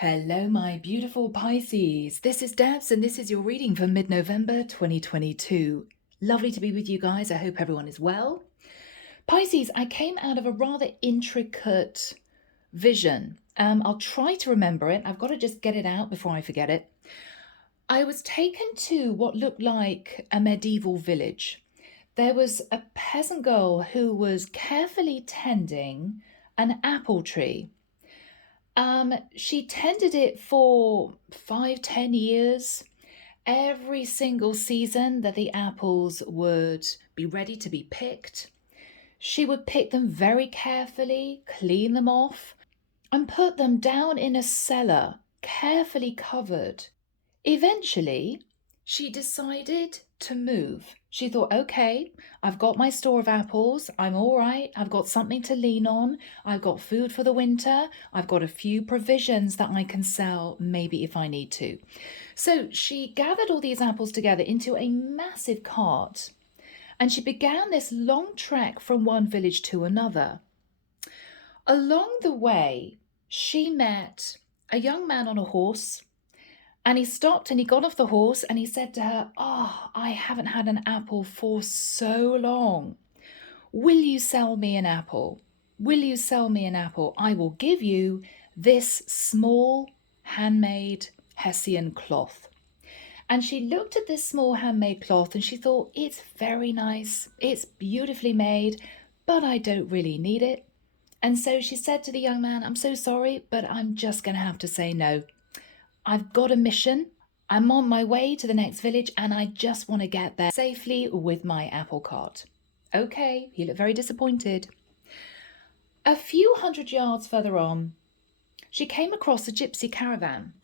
Hello, my beautiful Pisces. This is Debs, and this is your reading for mid-November 2022. Lovely to be with you guys. I hope everyone is well. Pisces, I came out of a rather intricate vision. I'll try to remember it. I've got to just get it out before I forget it. I was taken to what looked like a medieval village. There was a peasant girl who was carefully tending an apple tree. She tended it for 5, 10 years. Every single season that the apples would be ready to be picked, she would pick them very carefully, clean them off, and put them down in a cellar, carefully covered. Eventually, she decided to move. She thought, okay, I've got my store of apples. I'm all right. I've got something to lean on. I've got food for the winter. I've got a few provisions that I can sell, maybe if I need to. So she gathered all these apples together into a massive cart, and she began this long trek from one village to another. Along the way, she met a young man on a horse. And he stopped and he got off the horse and he said to her, I haven't had an apple for so long. Will you sell me an apple? Will you sell me an apple? I will give you this small handmade Hessian cloth. And she looked at this small handmade cloth and she thought, it's very nice. It's beautifully made, but I don't really need it. And so she said to the young man, I'm so sorry, but I'm just going to have to say no. I've got a mission. I'm on my way to the next village and I just want to get there safely with my apple cart. Okay, he looked very disappointed. A few hundred yards further on, she came across a gypsy caravan.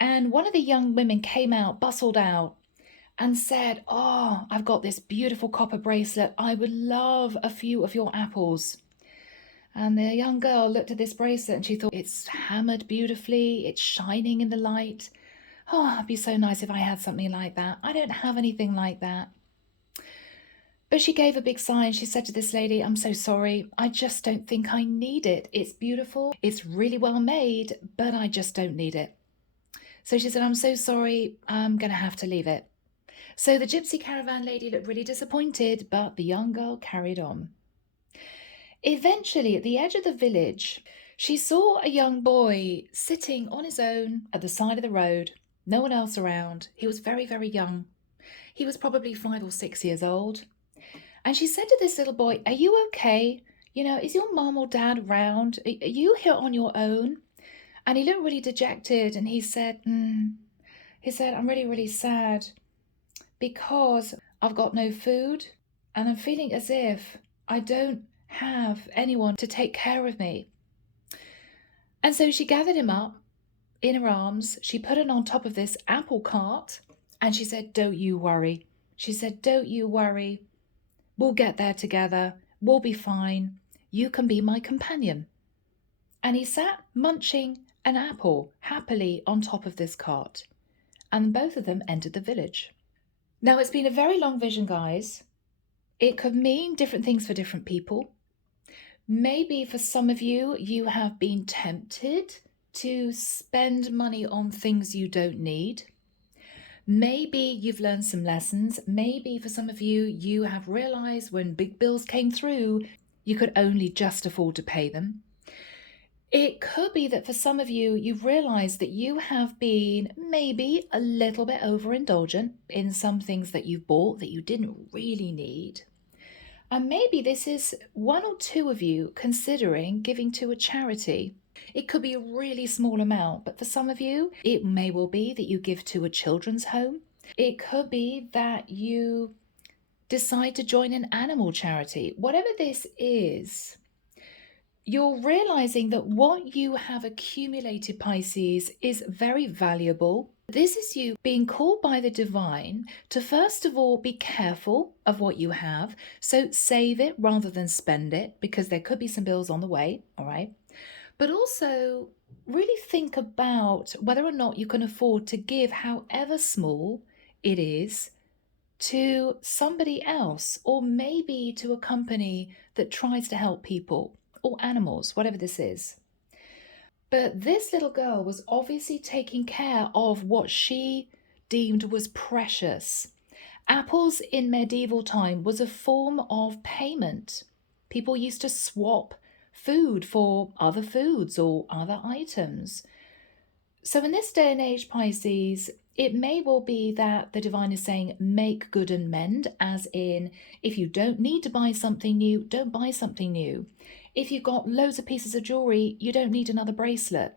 And one of the young women came out, bustled out, and said, I've got this beautiful copper bracelet. I would love a few of your apples. And the young girl looked at this bracelet and she thought, it's hammered beautifully, it's shining in the light. It'd be so nice if I had something like that. I don't have anything like that. But she gave a big sigh and she said to this lady, I'm so sorry, I just don't think I need it. It's beautiful, it's really well made, but I just don't need it. So she said, I'm so sorry, I'm going to have to leave it. So the gypsy caravan lady looked really disappointed, but the young girl carried on. Eventually, at the edge of the village, she saw a young boy sitting on his own at the side of the road, no one else around. He was very, very young. He was probably 5 or 6 years old. And she said to this little boy, are you okay? Is your mom or dad around? Are you here on your own? And he looked really dejected and he said, I'm really, really sad because I've got no food and I'm feeling as if I don't have anyone to take care of me. And so she gathered him up in her arms. She put him on top of this apple cart and she said, don't you worry. She said, don't you worry. We'll get there together. We'll be fine. You can be my companion. And he sat munching an apple happily on top of this cart. And both of them entered the village. Now, it's been a very long vision, guys. It could mean different things for different people. Maybe for some of you, you have been tempted to spend money on things you don't need. Maybe you've learned some lessons. Maybe for some of you, you have realized when big bills came through, you could only just afford to pay them. It could be that for some of you, you've realized that you have been maybe a little bit overindulgent in some things that you've bought that you didn't really need. And maybe this is one or two of you considering giving to a charity. It could be a really small amount, but for some of you, it may well be that you give to a children's home. It could be that you decide to join an animal charity. Whatever this is, you're realizing that what you have accumulated, Pisces, is very valuable. This is you being called by the divine to first of all be careful of what you have. So save it rather than spend it, because there could be some bills on the way, all right? But also really think about whether or not you can afford to give, however small it is, to somebody else, or maybe to a company that tries to help people or animals, whatever this is. But this little girl was obviously taking care of what she deemed was precious. Apples in medieval time was a form of payment. People used to swap food for other foods or other items. So in this day and age, Pisces, it may well be that the divine is saying make good and mend, as in if you don't need to buy something new, don't buy something new. If you've got loads of pieces of jewelry, you don't need another bracelet.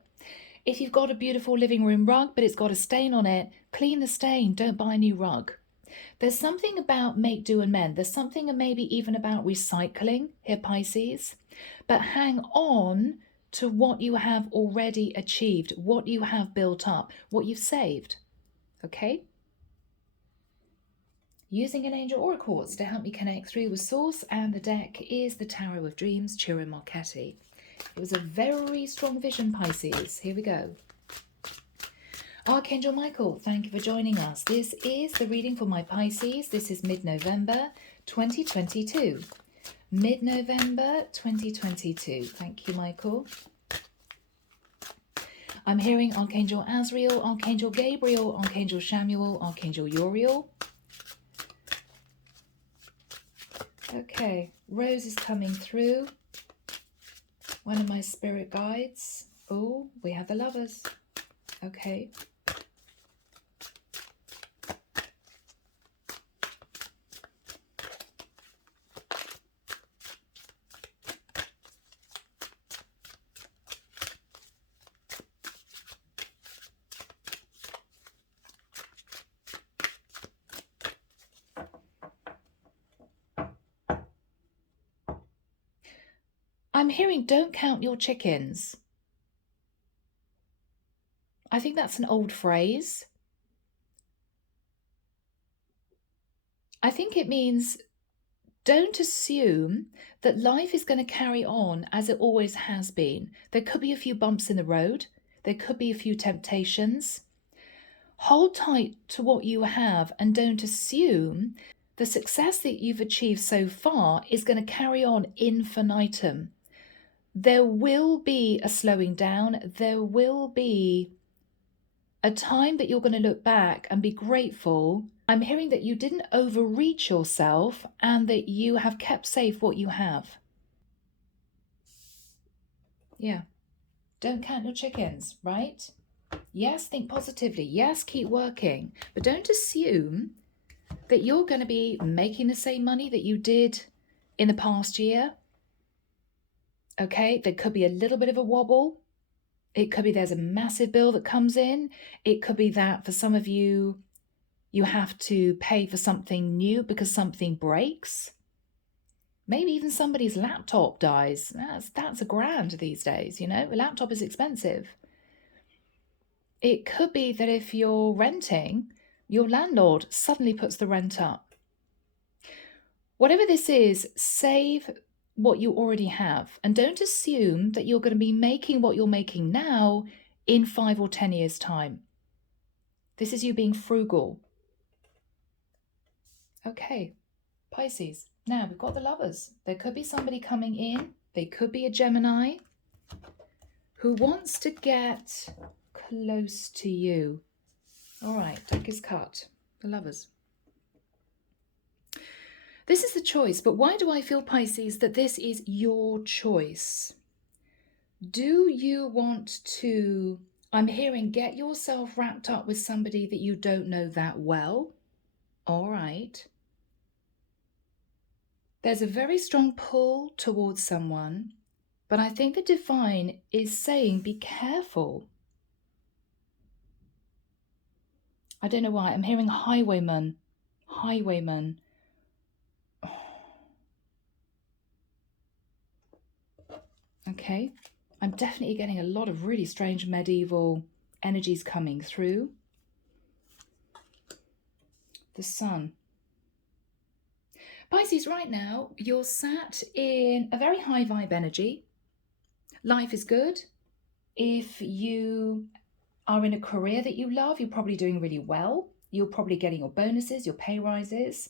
If you've got a beautiful living room rug, but it's got a stain on it, clean the stain, don't buy a new rug. There's something about make, do, and mend. There's something maybe even about recycling here, Pisces. But hang on to what you have already achieved, what you have built up, what you've saved. Okay? Using an angel oracle quartz to help me connect through with source, and the deck is the Tarot of Dreams, Ciro Marchetti. It was a very strong vision, Pisces. Here we go. Archangel Michael, thank you for joining us. This is the reading for my Pisces. This is mid-November 2022. Mid-November 2022. Thank you, Michael. I'm hearing Archangel Azrael, Archangel Gabriel, Archangel Samuel, Archangel Uriel. Okay, Rose is coming through. One of my spirit guides. Oh, we have the Lovers. Okay. I'm hearing don't count your chickens. I think that's an old phrase. I think it means don't assume that life is going to carry on as it always has been. There could be a few bumps in the road. There could be a few temptations. Hold tight to what you have and don't assume the success that you've achieved so far is going to carry on infinitum. There will be a slowing down. There will be a time that you're going to look back and be grateful. I'm hearing that you didn't overreach yourself and that you have kept safe what you have. Yeah. Don't count your chickens, right? Yes, think positively. Yes, keep working. But don't assume that you're going to be making the same money that you did in the past year. Okay, there could be a little bit of a wobble. It could be there's a massive bill that comes in. It could be that for some of you, you have to pay for something new because something breaks. Maybe even somebody's laptop dies. That's $1,000 these days, you know. A laptop is expensive. It could be that if you're renting, your landlord suddenly puts the rent up. Whatever this is, save what you already have and don't assume that you're going to be making what you're making now in 5 or 10 years' time. This is you being frugal. Okay, Pisces. Now we've got the Lovers. There could be somebody coming in. They could be a Gemini who wants to get close to you. All right, deck is cut. The Lovers. This is the choice, but why do I feel, Pisces, that this is your choice? Do you want to, I'm hearing, get yourself wrapped up with somebody that you don't know that well? All right. There's a very strong pull towards someone, but I think the divine is saying be careful. I don't know why. I'm hearing highwayman. Highwayman. Okay. I'm definitely getting a lot of really strange medieval energies coming through. The Sun. Pisces, right now, you're sat in a very high vibe energy. Life is good. If you are in a career that you love, you're probably doing really well. You're probably getting your bonuses, your pay rises.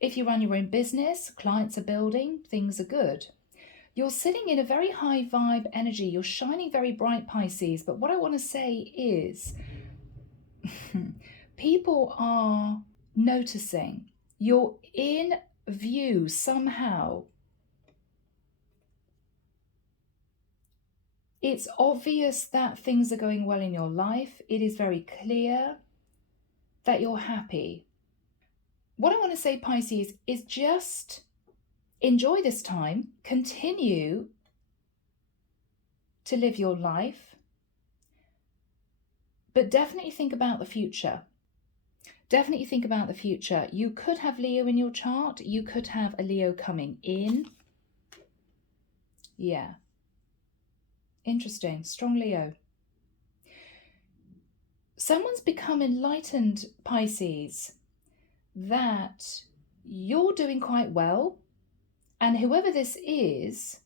If you run your own business, clients are building, things are good. You're sitting in a very high vibe energy. You're shining very bright, Pisces. But what I want to say is people are noticing. You're in view somehow. It's obvious that things are going well in your life. It is very clear that you're happy. What I want to say, Pisces, is just enjoy this time. Continue to live your life. But definitely think about the future. Definitely think about the future. You could have Leo in your chart. You could have a Leo coming in. Yeah. Interesting. Strong Leo. Someone's become enlightened, Pisces, that you're doing quite well. And whoever this is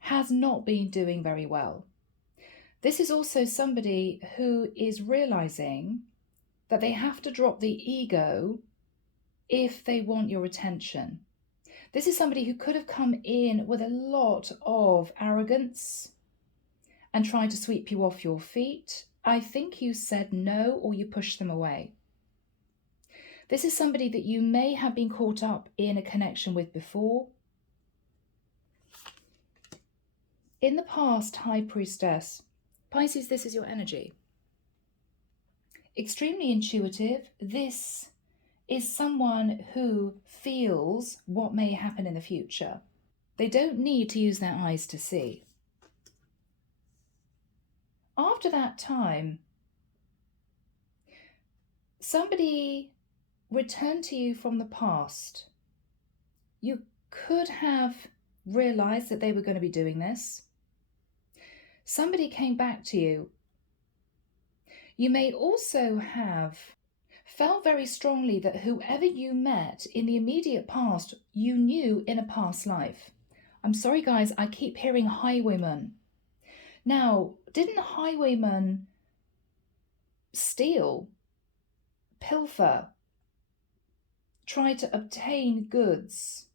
has not been doing very well. This is also somebody who is realizing that they have to drop the ego if they want your attention. This is somebody who could have come in with a lot of arrogance and tried to sweep you off your feet. I think you said no, or you pushed them away. This is somebody that you may have been caught up in a connection with before. In the past, High Priestess, Pisces, this is your energy. Extremely intuitive. This is someone who feels what may happen in the future. They don't need to use their eyes to see. After that time, somebody returned to you from the past. You could have realized that they were going to be doing this. Somebody came back to you. You may also have felt very strongly that whoever you met in the immediate past, you knew in a past life. I'm sorry, guys, I keep hearing highwayman. Now, didn't highwayman steal, pilfer, try to obtain goods?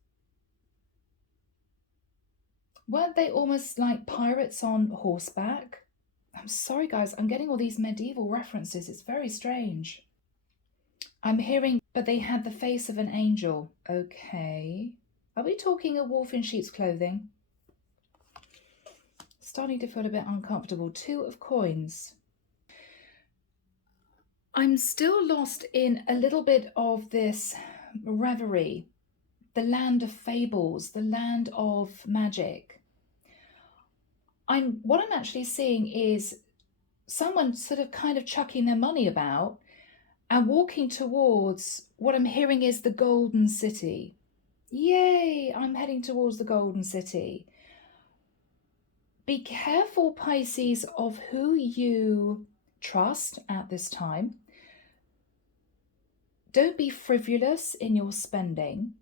Weren't they almost like pirates on horseback? I'm sorry, guys, I'm getting all these medieval references. It's very strange. I'm hearing, but they had the face of an angel. Okay. Are we talking a wolf in sheep's clothing? Starting to feel a bit uncomfortable. 2 of coins. I'm still lost in a little bit of this reverie. The land of fables, the land of magic. What I'm actually seeing is someone sort of kind of chucking their money about and walking towards what I'm hearing is the Golden City. Yay, I'm heading towards the Golden City. Be careful, Pisces, of who you trust at this time. Don't be frivolous in your spending,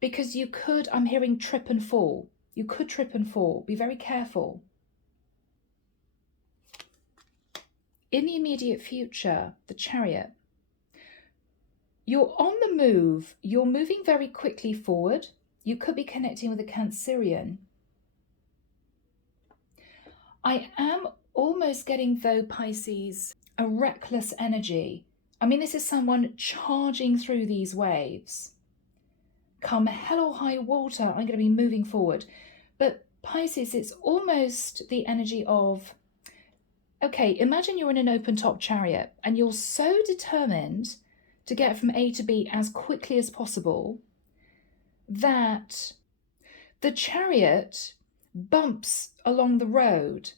because you could, I'm hearing, trip and fall. You could trip and fall. Be very careful. In the immediate future, the chariot. You're on the move. You're moving very quickly forward. You could be connecting with a Cancerian. I am almost getting, though, Pisces, a reckless energy. I mean, this is someone charging through these waves. Come hell or high water, I'm going to be moving forward. But Pisces, it's almost the energy of, okay, imagine you're in an open top chariot and you're so determined to get from A to B as quickly as possible that the chariot bumps along the road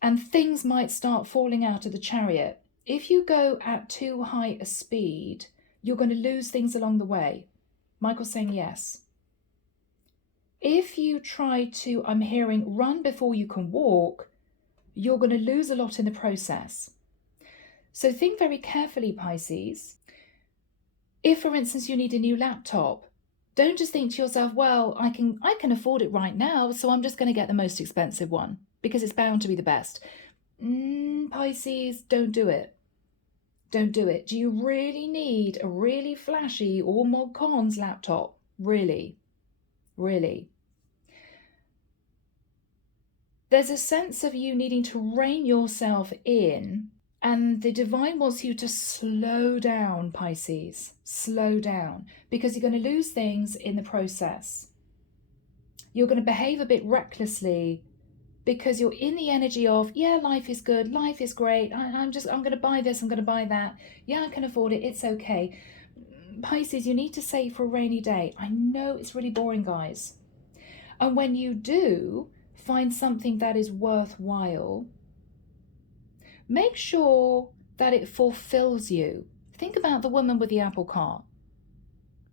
and things might start falling out of the chariot. If you go at too high a speed, you're going to lose things along the way. Michael's saying yes. If you try to, I'm hearing, run before you can walk, you're going to lose a lot in the process. So think very carefully, Pisces. If, for instance, you need a new laptop, don't just think to yourself, well, I can afford it right now, so I'm just going to get the most expensive one because it's bound to be the best. Pisces, don't do it. Don't do it. Do you really need a really flashy or mod cons laptop? Really? Really? There's a sense of you needing to rein yourself in, and the divine wants you to slow down, Pisces. Slow down, because you're going to lose things in the process. You're going to behave a bit recklessly because you're in the energy of, yeah, life is good, life is great, I'm going to buy this, I'm going to buy that, yeah, I can afford it, it's okay. Pisces, you need to save for a rainy day. I know it's really boring, guys. And when you do find something that is worthwhile, make sure that it fulfills you. Think about the woman with the apple cart.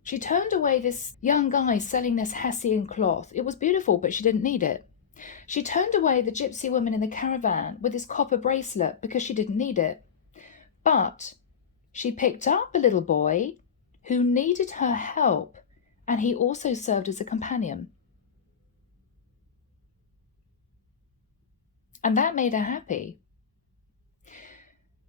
She turned away this young guy selling this Hessian cloth. It was beautiful, but she didn't need it. She turned away the gypsy woman in the caravan with his copper bracelet because she didn't need it. But she picked up a little boy who needed her help, and he also served as a companion. And that made her happy.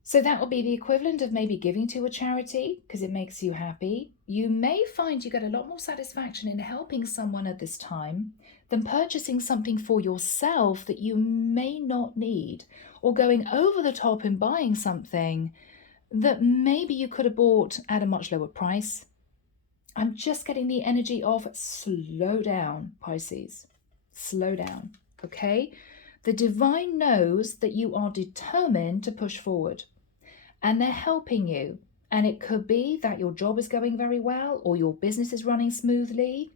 So that will be the equivalent of maybe giving to a charity because it makes you happy. You may find you get a lot more satisfaction in helping someone at this time than purchasing something for yourself that you may not need, or going over the top and buying something that maybe you could have bought at a much lower price. I'm just getting the energy of slow down, Pisces. Slow down, okay? The divine knows that you are determined to push forward, and they're helping you. And it could be that your job is going very well or your business is running smoothly.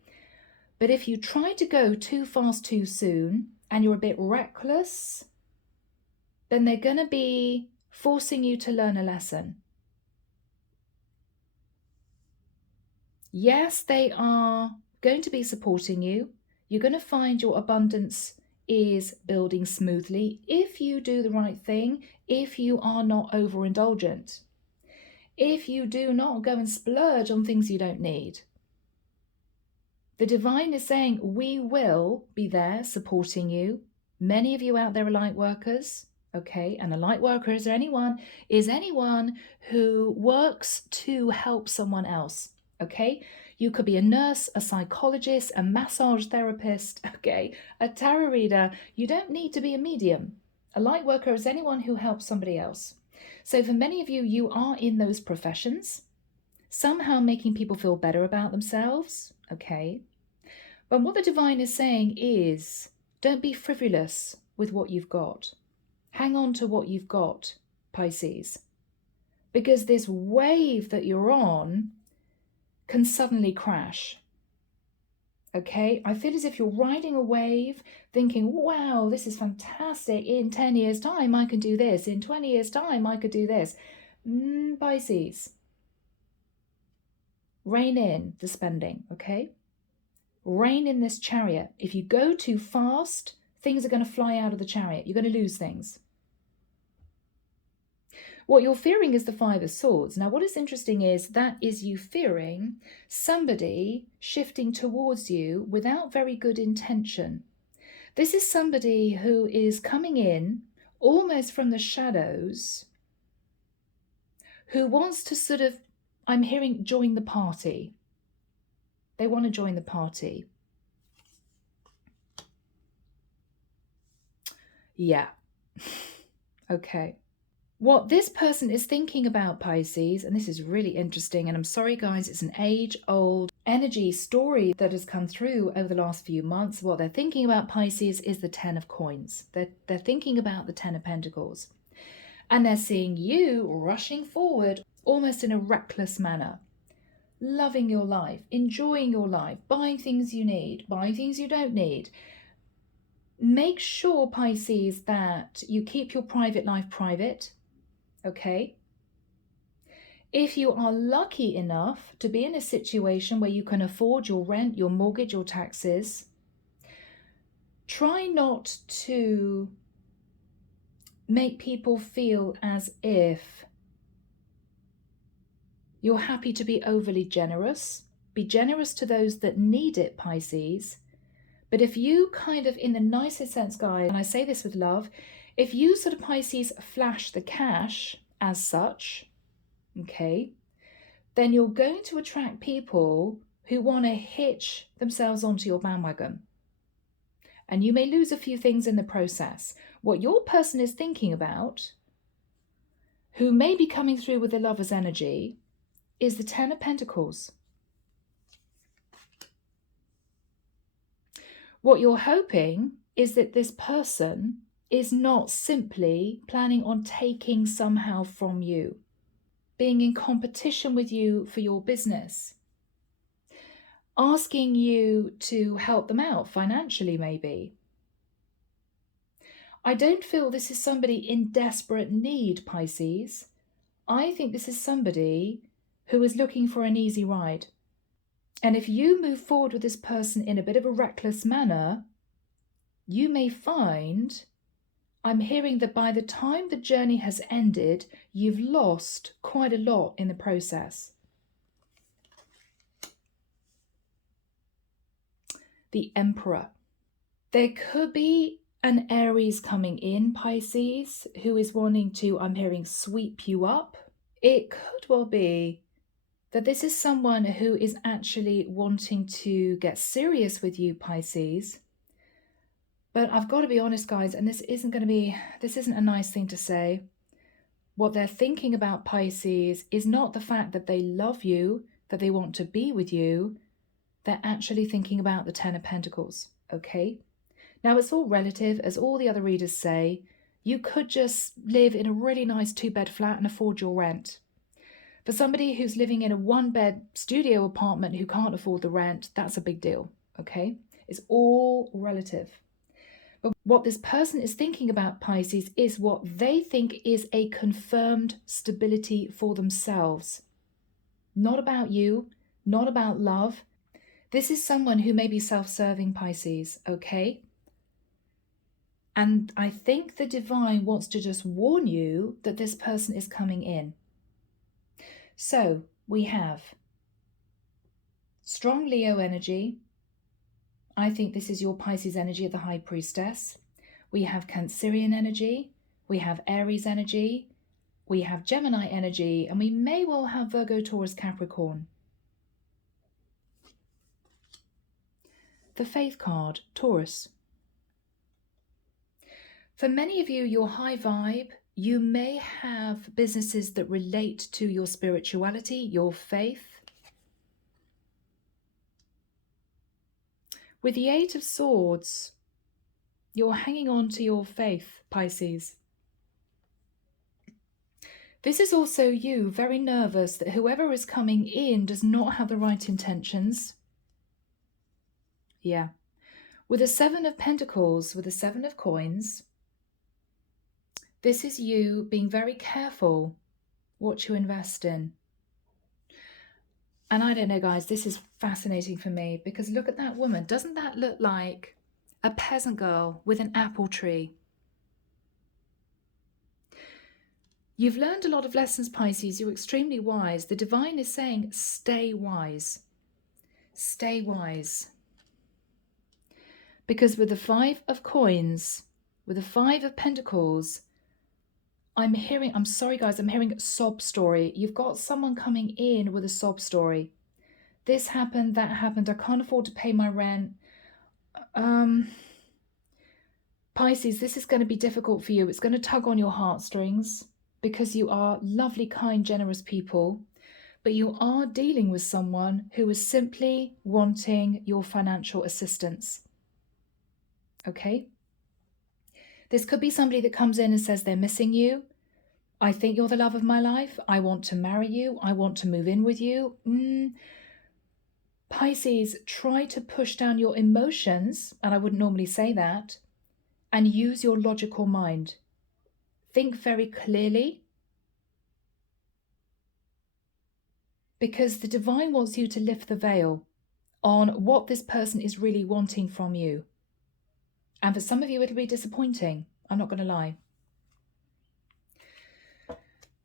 But if you try to go too fast too soon and you're a bit reckless, then they're going to be forcing you to learn a lesson. Yes, they are going to be supporting you. You're going to find your abundance is building smoothly if you do the right thing, if you are not overindulgent, if you do not go and splurge on things you don't need. The divine is saying, we will be there supporting you. Many of you out there are light workers, okay? And a light worker is anyone who works to help someone else, okay? You could be a nurse, a psychologist, a massage therapist, okay? A tarot reader. You don't need to be a medium. A light worker is anyone who helps somebody else. So for many of you, you are in those professions, somehow making people feel better about themselves, okay? But what the divine is saying is, don't be frivolous with what you've got. Hang on to what you've got, Pisces. Because this wave that you're on can suddenly crash. Okay, I feel as if you're riding a wave thinking, wow, this is fantastic. In 10 years' time, I can do this. In 20 years' time, I could do this. Pisces, rein in the spending, okay? Rein in this chariot. If you go too fast, things are going to fly out of the chariot. You're going to lose things. What you're fearing is the Five of Swords. Now, what is interesting is that is you fearing somebody shifting towards you without very good intention. This is somebody who is coming in almost from the shadows, who wants to sort of, I'm hearing, join the party. They want to join the party. Yeah. Okay. What this person is thinking about, Pisces, and this is really interesting, and I'm sorry guys, it's an age-old energy story that has come through over the last few months. What they're thinking about, Pisces, is the Ten of Coins. They're thinking about the Ten of Pentacles. And they're seeing you rushing forward almost in a reckless manner. Loving your life, enjoying your life, buying things you need, buying things you don't need. Make sure, Pisces, that you keep your private life private. Okay. If you are lucky enough to be in a situation where you can afford your rent, your mortgage, your taxes, try not to make people feel as if you're happy to be overly generous. Be generous to those that need it, Pisces. But if you kind of, in the nicest sense, guys, and I say this with love, if you sort of, Pisces, flash the cash as such, okay, then you're going to attract people who want to hitch themselves onto your bandwagon. And you may lose a few things in the process. What your person is thinking about, who may be coming through with the Lover's energy, is the Ten of Pentacles. What you're hoping is that this person is not simply planning on taking somehow from you, being in competition with you for your business, asking you to help them out financially maybe. I don't feel this is somebody in desperate need, Pisces. I think this is somebody who is looking for an easy ride. And if you move forward with this person in a bit of a reckless manner, you may find, I'm hearing that by the time the journey has ended, you've lost quite a lot in the process. The Emperor. There could be an Aries coming in, Pisces, who is wanting to, I'm hearing, sweep you up. It could well be that this is someone who is actually wanting to get serious with you, Pisces. But I've got to be honest, guys, and this isn't a nice thing to say. What they're thinking about, Pisces, is not the fact that they love you, that they want to be with you. They're actually thinking about the Ten of Pentacles, okay? Now, it's all relative, as all the other readers say. You could just live in a really nice 2-bed flat and afford your rent. For somebody who's living in a 1-bed studio apartment who can't afford the rent, that's a big deal, okay? It's all relative. But what this person is thinking about, Pisces, is what they think is a confirmed stability for themselves. Not about you, not about love. This is someone who may be self-serving, Pisces, okay? And I think the divine wants to just warn you that this person is coming in. So we have strong Leo energy. I think this is your Pisces energy of the High Priestess. We have Cancerian energy. We have Aries energy. We have Gemini energy. And we may well have Virgo, Taurus, Capricorn. The Faith card, Taurus. For many of you, your high vibe, you may have businesses that relate to your spirituality, your faith. With the Eight of Swords, you're hanging on to your faith, Pisces. This is also you, very nervous that whoever is coming in does not have the right intentions. Yeah. With the Seven of Pentacles, with the Seven of Coins, this is you being very careful what you invest in. And I don't know, guys, this is fascinating for me because look at that woman. Doesn't that look like a peasant girl with an apple tree? You've learned a lot of lessons, Pisces. You're extremely wise. The divine is saying, stay wise. Stay wise. Because with the Five of Coins, with the Five of Pentacles, I'm sorry guys, I'm hearing a sob story. You've got someone coming in with a sob story. This happened, that happened, I can't afford to pay my rent. Pisces, this is going to be difficult for you. It's going to tug on your heartstrings because you are lovely, kind, generous people, but you are dealing with someone who is simply wanting your financial assistance. Okay? This could be somebody that comes in and says they're missing you. I think you're the love of my life. I want to marry you. I want to move in with you. Pisces, try to push down your emotions, and I wouldn't normally say that, and use your logical mind. Think very clearly, because the divine wants you to lift the veil on what this person is really wanting from you. And for some of you, it'll be disappointing. I'm not going to lie.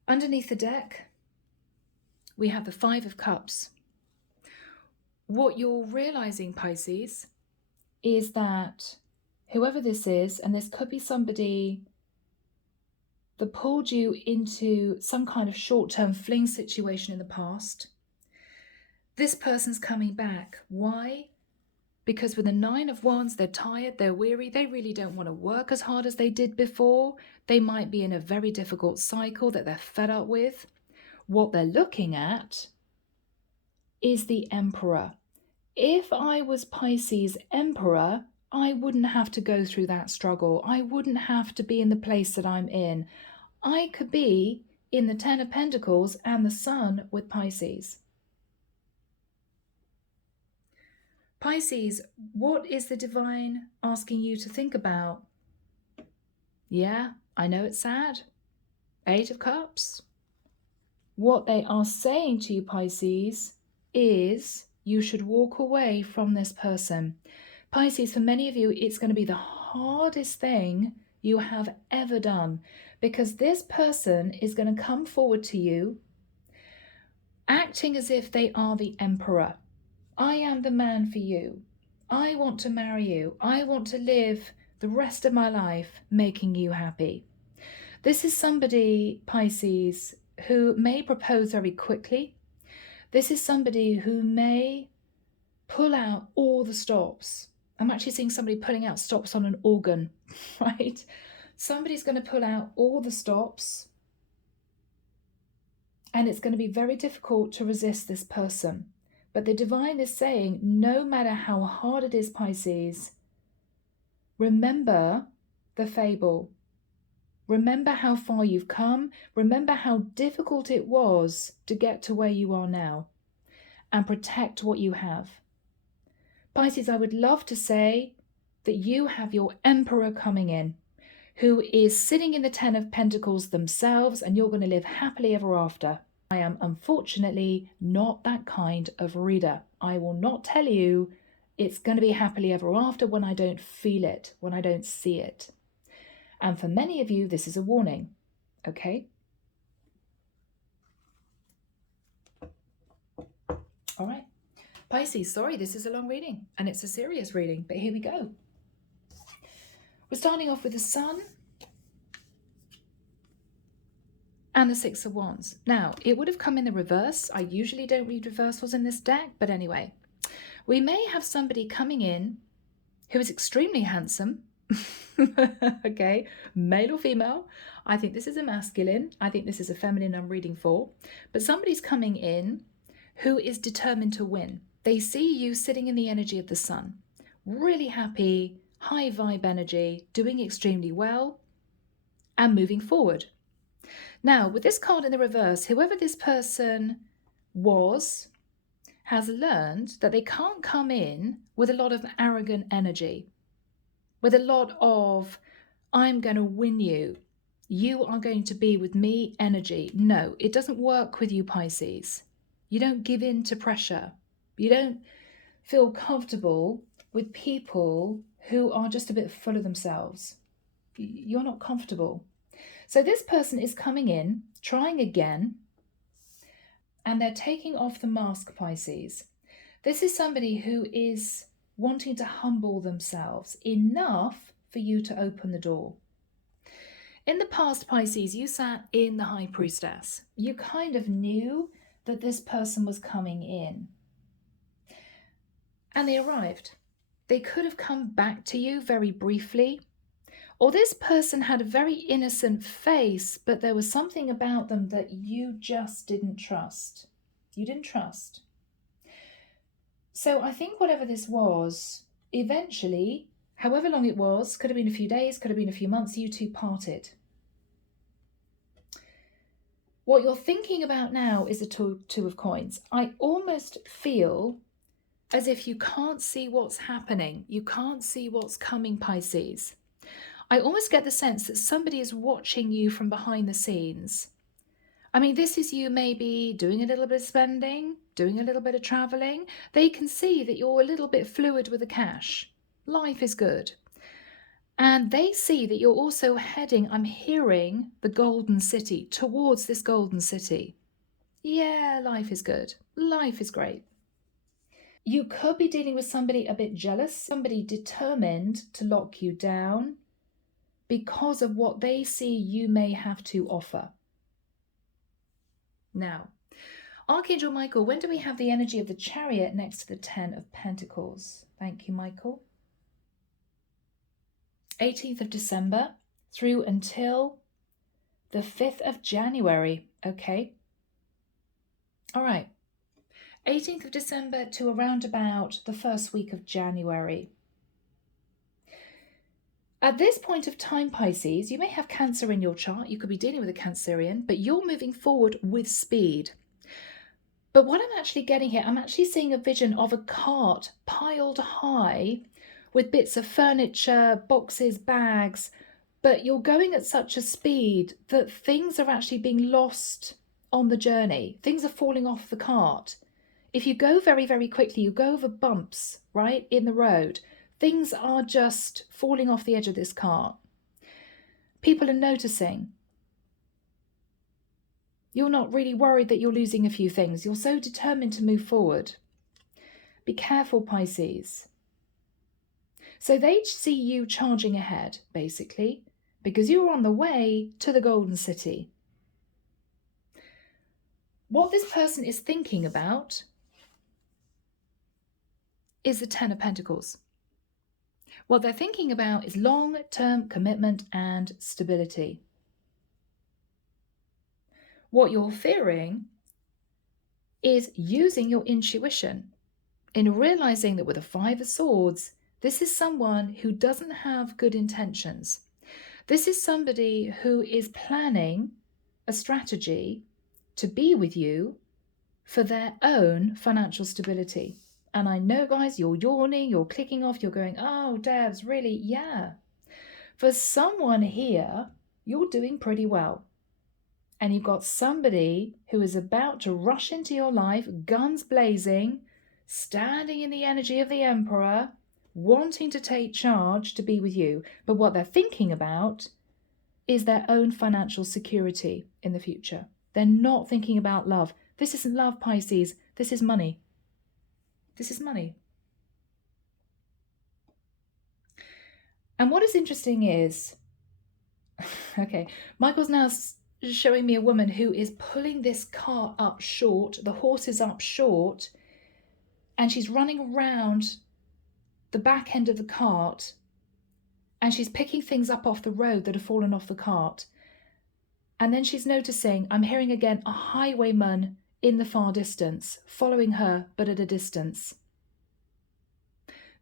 Underneath the deck, we have the Five of Cups. What you're realizing, Pisces, is that whoever this is, and this could be somebody that pulled you into some kind of short-term fling situation in the past, this person's coming back. Why? Because with the 9 of Wands, they're tired, they're weary, they really don't want to work as hard as they did before. They might be in a very difficult cycle that they're fed up with. What they're looking at is the Emperor. If I was Pisces Emperor, I wouldn't have to go through that struggle. I wouldn't have to be in the place that I'm in. I could be in the 10 of Pentacles and the Sun with Pisces. Pisces, what is the divine asking you to think about? Yeah, I know it's sad. 8 of Cups. What they are saying to you, Pisces, is you should walk away from this person. Pisces, for many of you, it's going to be the hardest thing you have ever done, because this person is going to come forward to you acting as if they are the Emperor. I am the man for you. I want to marry you. I want to live the rest of my life making you happy. This is somebody, Pisces, who may propose very quickly. This is somebody who may pull out all the stops. I'm actually seeing somebody pulling out stops on an organ, right? Somebody's going to pull out all the stops, and it's going to be very difficult to resist this person. But the divine is saying, no matter how hard it is, Pisces, remember the fable. Remember how far you've come. Remember how difficult it was to get to where you are now, and protect what you have. Pisces, I would love to say that you have your Emperor coming in, who is sitting in the 10 of Pentacles themselves, and you're going to live happily ever after. I am unfortunately not that kind of reader. I will not tell you it's going to be happily ever after when I don't feel it, when I don't see it. And for many of you, this is a warning, okay? All right. Pisces, sorry, this is a long reading, and it's a serious reading, but here we go. We're starting off with the Sun and the 6 of Wands. Now, it would have come in the reverse. I usually don't read reversals in this deck, but anyway. We may have somebody coming in who is extremely handsome, okay, male or female. I think this is a masculine. I think this is a feminine I'm reading for. But somebody's coming in who is determined to win. They see you sitting in the energy of the Sun, really happy, high vibe energy, doing extremely well, and moving forward. Now, with this card in the reverse, whoever this person was has learned that they can't come in with a lot of arrogant energy, with a lot of, I'm going to win you, you are going to be with me energy. No, it doesn't work with you, Pisces. You don't give in to pressure. You don't feel comfortable with people who are just a bit full of themselves. You're not comfortable. So this person is coming in, trying again, and they're taking off the mask, Pisces. This is somebody who is wanting to humble themselves enough for you to open the door. In the past, Pisces, you sat in the High Priestess. You kind of knew that this person was coming in. And they arrived. They could have come back to you very briefly, or this person had a very innocent face, but there was something about them that you just didn't trust. You didn't trust. So I think whatever this was, eventually, however long it was, could have been a few days, could have been a few months, you two parted. What you're thinking about now is the two of coins. I almost feel as if you can't see what's happening. You can't see what's coming, Pisces. I almost get the sense that somebody is watching you from behind the scenes. I mean, this is you maybe doing a little bit of spending, doing a little bit of traveling. They can see that you're a little bit fluid with the cash. Life is good. And they see that you're also heading, I'm hearing, the Golden City, towards this Golden City. Yeah, life is good. Life is great. You could be dealing with somebody a bit jealous, somebody determined to lock you down because of what they see you may have to offer. Now, Archangel Michael, when do we have the energy of the chariot next to the 10 of Pentacles? Thank you, Michael. 18th of December through until the 5th of January. Okay. All right. 18th of December to around about the first week of January. At this point of time, Pisces, you may have Cancer in your chart. You could be dealing with a Cancerian, but you're moving forward with speed. But what I'm actually getting here, I'm actually seeing a vision of a cart piled high with bits of furniture, boxes, bags, but you're going at such a speed that things are actually being lost on the journey. Things are falling off the cart. If you go very, very quickly, you go over bumps, right, in the road. Things are just falling off the edge of this cart. People are noticing. You're not really worried that you're losing a few things. You're so determined to move forward. Be careful, Pisces. So they see you charging ahead, basically, because you're on the way to the Golden City. What this person is thinking about is the 10 of Pentacles. What they're thinking about is long-term commitment and stability. What you're fearing is using your intuition in realizing that with the 5 of Swords, this is someone who doesn't have good intentions. This is somebody who is planning a strategy to be with you for their own financial stability. And I know, guys, you're yawning, you're clicking off, you're going, oh, Debs, really? Yeah. For someone here, you're doing pretty well. And you've got somebody who is about to rush into your life, guns blazing, standing in the energy of the Emperor, wanting to take charge to be with you. But what they're thinking about is their own financial security in the future. They're not thinking about love. This isn't love, Pisces. This is money. This is money. And what is interesting is, okay, Michael's now showing me a woman who is pulling this cart up short. The horse is up short, and she's running around the back end of the cart, and she's picking things up off the road that have fallen off the cart. And then she's noticing, I'm hearing again, a highwayman in the far distance, following her, but at a distance.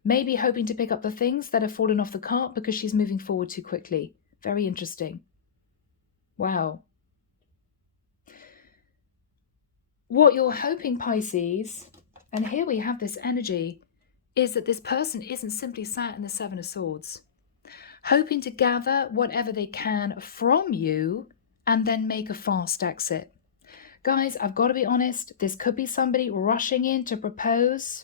Maybe hoping to pick up the things that have fallen off the cart because she's moving forward too quickly. Very interesting. Wow. What you're hoping, Pisces, and here we have this energy, is that this person isn't simply sat in the 7 of Swords, hoping to gather whatever they can from you and then make a fast exit. Guys, I've got to be honest, this could be somebody rushing in to propose,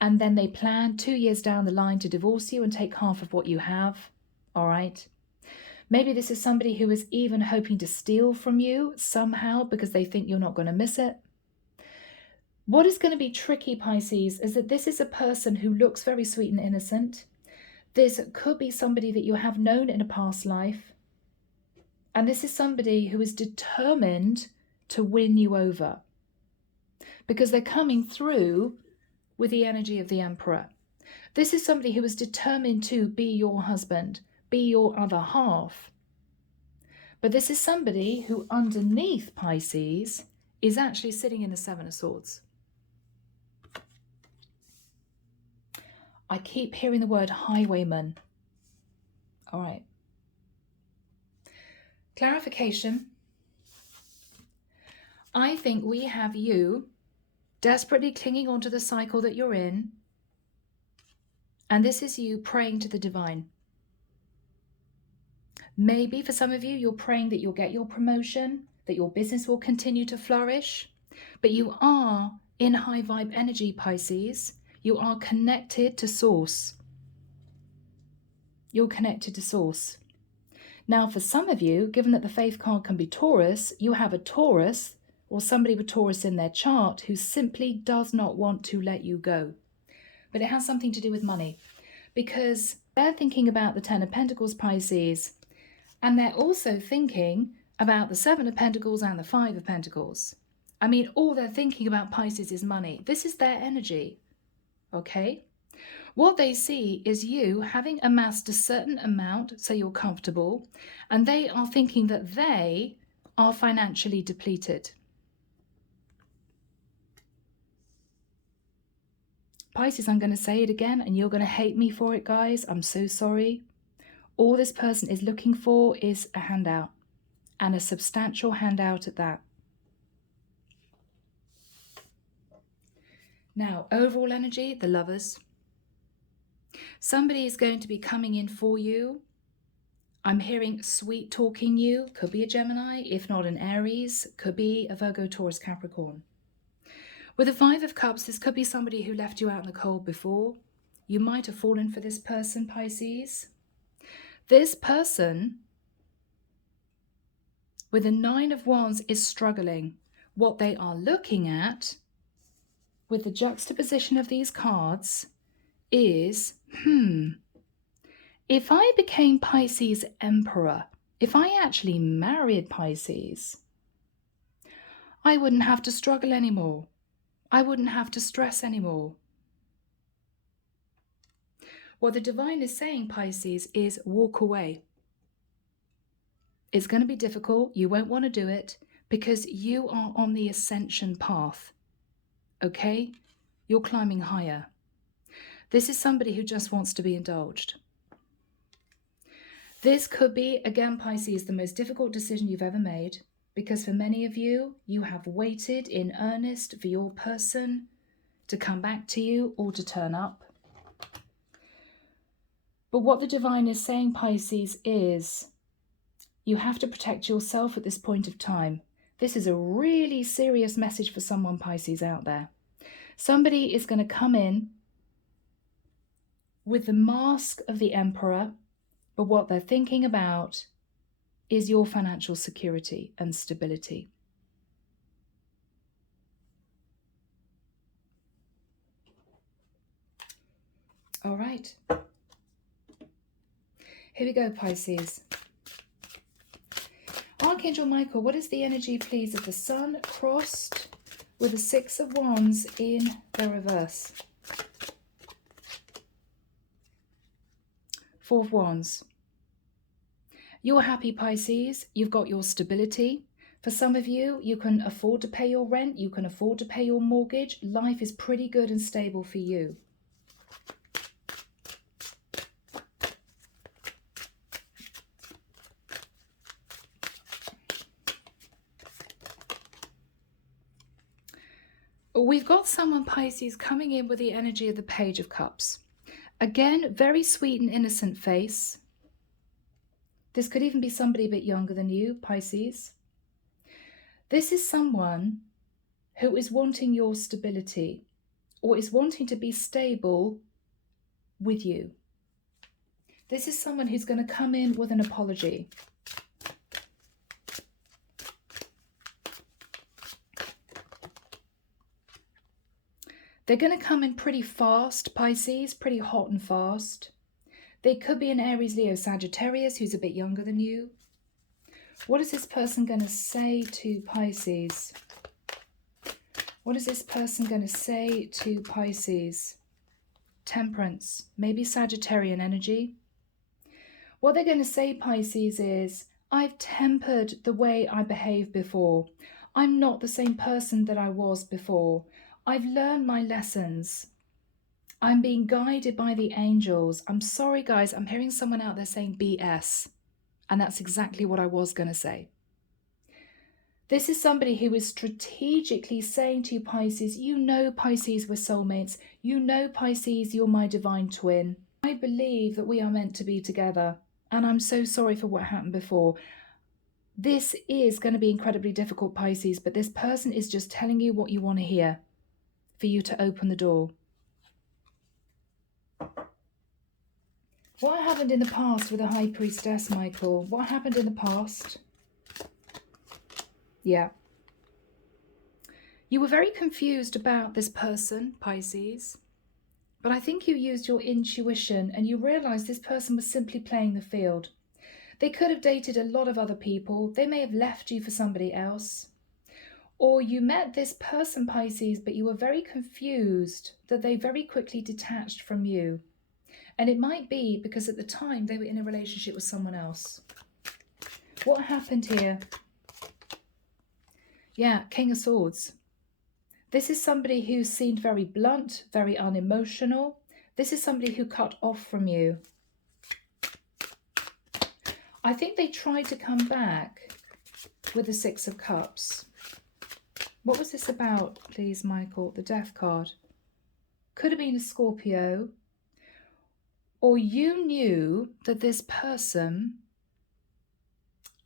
and then they plan 2 years down the line to divorce you and take half of what you have. All right. Maybe this is somebody who is even hoping to steal from you somehow because they think you're not going to miss it. What is going to be tricky, Pisces, is that this is a person who looks very sweet and innocent. This could be somebody that you have known in a past life. And this is somebody who is determined to win you over, because they're coming through with the energy of the Emperor. This is somebody who is determined to be your husband, be your other half. But this is somebody who underneath, Pisces, is actually sitting in the 7 of Swords. I keep hearing the word highwayman. All right. Clarification. I think we have you desperately clinging onto the cycle that you're in. And this is you praying to the divine. Maybe for some of you, you're praying that you'll get your promotion, that your business will continue to flourish. But you are in high vibe energy, Pisces. You are connected to source. You're connected to source. Now, for some of you, given that the faith card can be Taurus, you have a Taurus or somebody with Taurus in their chart who simply does not want to let you go. But it has something to do with money, because they're thinking about the 10 of Pentacles, Pisces, and they're also thinking about the 7 of Pentacles and the 5 of Pentacles. I mean, all they're thinking about, Pisces, is money. This is their energy, okay? What they see is you having amassed a certain amount, so you're comfortable, and they are thinking that they are financially depleted. Pisces, I'm going to say it again, and you're going to hate me for it, guys. I'm so sorry. All this person is looking for is a handout, and a substantial handout at that. Now, overall energy, the Lovers. Somebody is going to be coming in for you. I'm hearing sweet talking you. Could be a Gemini, if not an Aries. Could be a Virgo, Taurus, Capricorn. With the Five of Cups, this could be somebody who left you out in the cold before. You might have fallen for this person, Pisces. This person with the Nine of Wands is struggling. What they are looking at with the juxtaposition of these cards is, if I became Pisces Emperor, if I actually married Pisces, I wouldn't have to struggle anymore. I wouldn't have to stress anymore. What the divine is saying, Pisces, is walk away. It's going to be difficult. You won't want to do it because you are on the ascension path. Okay? You're climbing higher. This is somebody who just wants to be indulged. This could be, again, Pisces, the most difficult decision you've ever made, because for many of you, you have waited in earnest for your person to come back to you or to turn up. But what the divine is saying, Pisces, is you have to protect yourself at this point of time. This is a really serious message for someone, Pisces, out there. Somebody is going to come in with the mask of the Emperor, but what they're thinking about is your financial security and stability. All right. Here we go, Pisces. Archangel Michael, what is the energy, please, of the Sun crossed with the Six of Wands in the reverse? Four of Wands. You're happy, Pisces. You've got your stability. For some of you, you can afford to pay your rent. You can afford to pay your mortgage. Life is pretty good and stable for you. We've got someone, Pisces, coming in with the energy of the Page of Cups. Again, very sweet and innocent face. This could even be somebody a bit younger than you, Pisces. This is someone who is wanting your stability or is wanting to be stable with you. This is someone who's going to come in with an apology. They're going to come in pretty fast, Pisces, pretty hot and fast. They could be an Aries, Leo, Sagittarius who's a bit younger than you. What is this person going to say to Pisces? What is this person going to say to Pisces? Temperance, maybe Sagittarian energy. What they're going to say, Pisces, is, I've tempered the way I behaved before. I'm not the same person that I was before. I've learned my lessons. I'm being guided by the angels. I'm sorry, guys. I'm hearing someone out there saying BS. And that's exactly what I was going to say. This is somebody who is strategically saying to you, Pisces, you know, Pisces, we're soulmates. You know, Pisces, you're my divine twin. I believe that we are meant to be together. And I'm so sorry for what happened before. This is going to be incredibly difficult, Pisces, but this person is just telling you what you want to hear for you to open the door. What happened in the past with the High Priestess, Michael? What happened in the past? Yeah. You were very confused about this person, Pisces, but I think you used your intuition and you realized this person was simply playing the field. They could have dated a lot of other people. They may have left you for somebody else. Or you met this person, Pisces, but you were very confused that they very quickly detached from you. And it might be because at the time they were in a relationship with someone else. What happened here? Yeah, King of Swords. This is somebody who seemed very blunt, very unemotional. This is somebody who cut off from you. I think they tried to come back with the Six of Cups. What was this about, please, Michael? The Death card. Could have been a Scorpio. Or you knew that this person,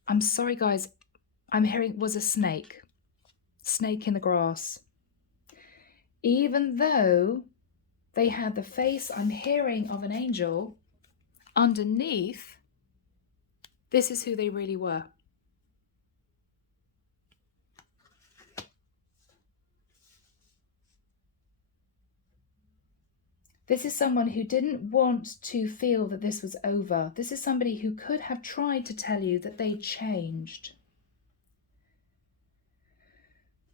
I'm sorry guys, I'm hearing was a snake. Snake in the grass. Even though they had the face, I'm hearing, of an angel, underneath, this is who they really were. This is someone who didn't want to feel that this was over. This is somebody who could have tried to tell you that they changed.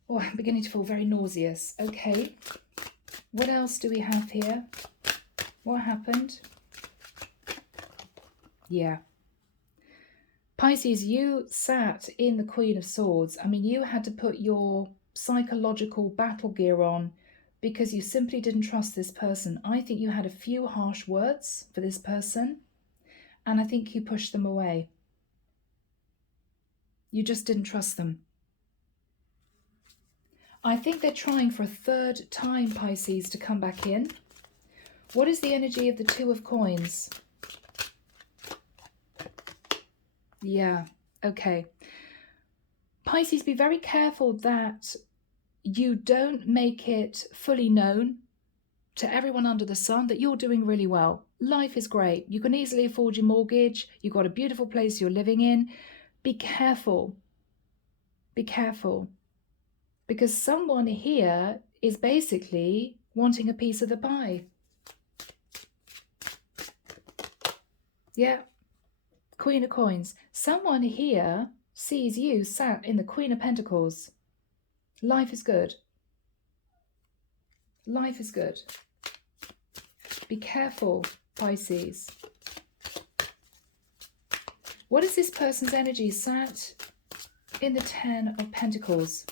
Oh, I'm beginning to feel very nauseous. Okay, what else do we have here? What happened? Yeah. Pisces, you sat in the Queen of Swords. I mean, you had to put your psychological battle gear on because you simply didn't trust this person. I think you had a few harsh words for this person, and I think you pushed them away. You just didn't trust them. I think they're trying for a third time, Pisces, to come back in. What is the energy of the Two of Coins? Yeah, okay. Pisces, be very careful that you don't make it fully known to everyone under the sun that you're doing really well. Life is great. You can easily afford your mortgage. You've got a beautiful place you're living in. Be careful. Be careful. Because someone here is basically wanting a piece of the pie. Yeah. Queen of Coins. Someone here sees you sat in the Queen of Pentacles. Life is good. Life is good. Be careful, Pisces. What is this person's energy sat in the Ten of Pentacles?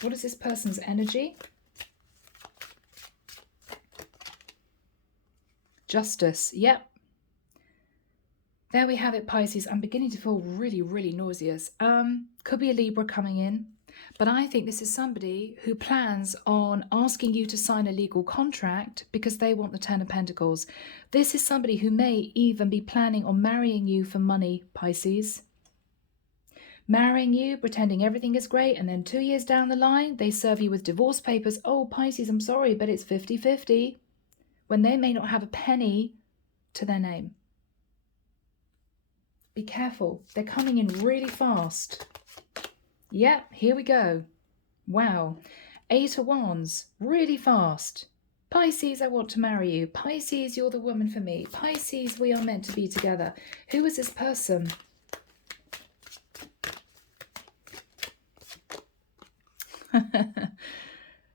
What is this person's energy? Justice. Yep. There we have it, Pisces. I'm beginning to feel really, really nauseous. Could be a Libra coming in. But I think this is somebody who plans on asking you to sign a legal contract because they want the Ten of Pentacles. This is somebody who may even be planning on marrying you for money, Pisces. Marrying you, pretending everything is great, and then 2 years down the line, they serve you with divorce papers. Oh, Pisces, I'm sorry, but it's 50-50. When they may not have a penny to their name. Be careful. They're coming in really fast. Yep, here we go. Wow. 8 of Wands, really fast. Pisces, I want to marry you. Pisces, you're the woman for me. Pisces, we are meant to be together. Who is this person?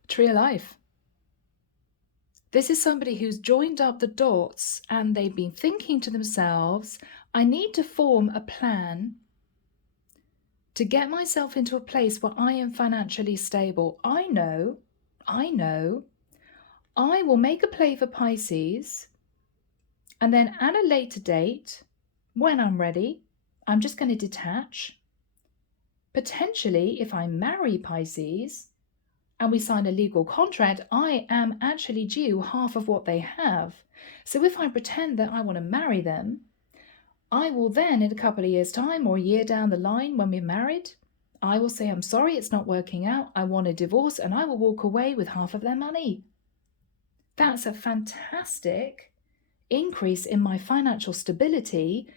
Tree of Life. This is somebody who's joined up the dots and they've been thinking to themselves, I need to form a plan to get myself into a place where I am financially stable. I know, I will make a play for Pisces, and then at a later date, when I'm ready, I'm just going to detach. Potentially, if I marry Pisces and we sign a legal contract, I am actually due half of what they have. So if I pretend that I want to marry them, I will then, in a couple of years' time or a year down the line when we're married, I will say, I'm sorry, it's not working out. I want a divorce, and I will walk away with half of their money. That's a fantastic increase in my financial stability.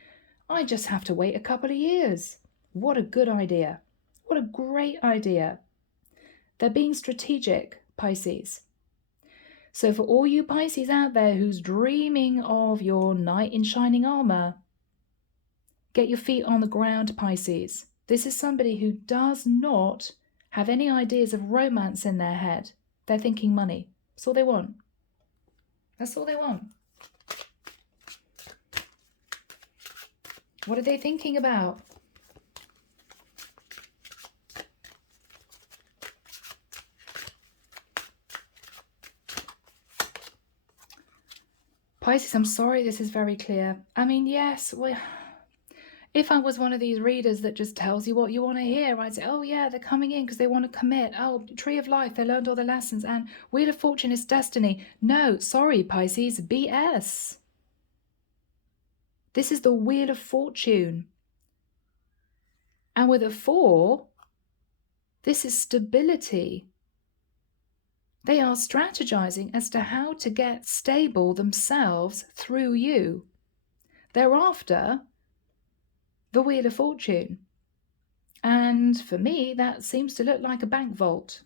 I just have to wait a couple of years. What a good idea. What a great idea. They're being strategic, Pisces. So for all you Pisces out there who's dreaming of your knight in shining armor, get your feet on the ground, Pisces. This is somebody who does not have any ideas of romance in their head. They're thinking money. That's all they want. That's all they want. What are they thinking about? Pisces, I'm sorry, this is very clear. I mean, yes, well, if I was one of these readers that just tells you what you want to hear, I'd say, oh yeah, they're coming in because they want to commit. Oh, Tree of Life, they learned all the lessons. And Wheel of Fortune is destiny. No, sorry, Pisces, BS. This is the Wheel of Fortune. And with a 4, this is stability. They are strategizing as to how to get stable themselves through you. They're after the Wheel of Fortune. And for me, that seems to look like a bank vault.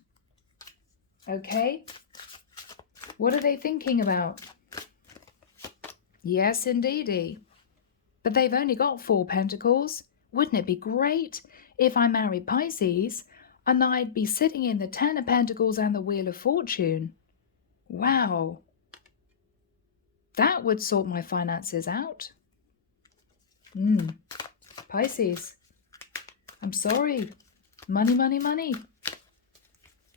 Okay? What are they thinking about? Yes, indeedy. But they've only got 4 pentacles. Wouldn't it be great if I married Pisces and I'd be sitting in the 10 of Pentacles and the Wheel of Fortune? Wow. That would sort my finances out. Pisces. I'm sorry. Money, money, money.